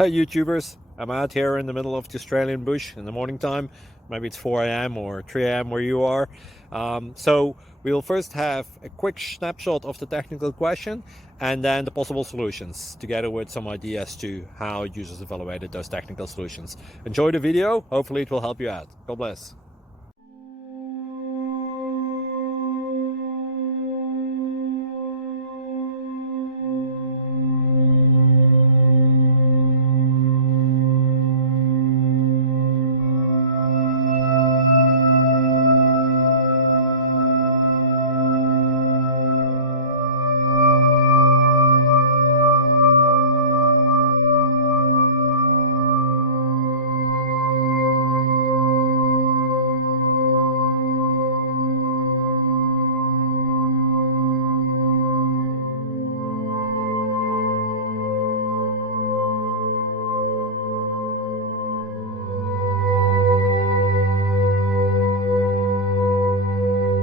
Hey YouTubers, I'm out here in the middle of the Australian bush in the morning time. Maybe it's 4 a.m. or 3 a.m. where you are. So we'll first have a quick snapshot of the technical question and then the possible solutions, together with some ideas to how users evaluated those technical solutions. Enjoy the video, hopefully it will help you out. God bless.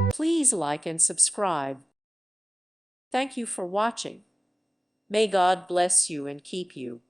Please like and subscribe. Thank you for watching. May God bless you and keep you.